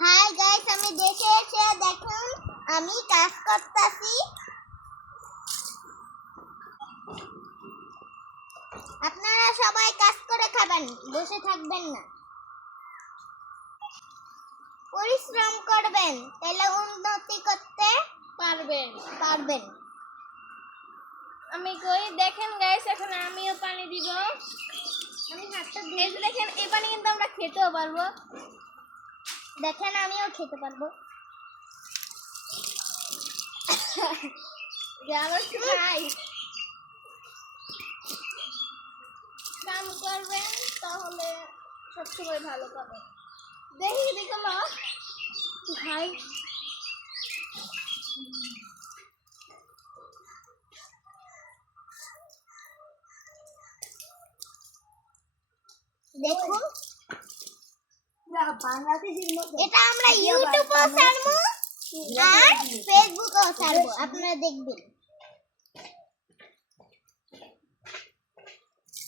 Hi guys, আমি দেশে এসে দেখুন আমি কাজ করতেছি। আপনারা সবাই কাজ করে খাবেন, বসে থাকবেন না, পরিশ্রম করবেন, তাহলে উন্নতি করতে পারবেন। আমি কই দেখেন গাইস, এখন আমিও পানি দিব। আমি হাতটা ধুয়ে দেখেন, এই পানি কিন্তু আমরা খেতেও পারবো। দেখেন আমিও খেতে পারবো। যে আবার খাই কাম করবেন তাহলে সবসময় ভালো পাবেন। দেখি দেখলো খাই। দেখুন এটা আমরা ইউটিউবেও ছাড়বো আর ফেসবুকেও ছাড়বো, আপনারা দেখবেন।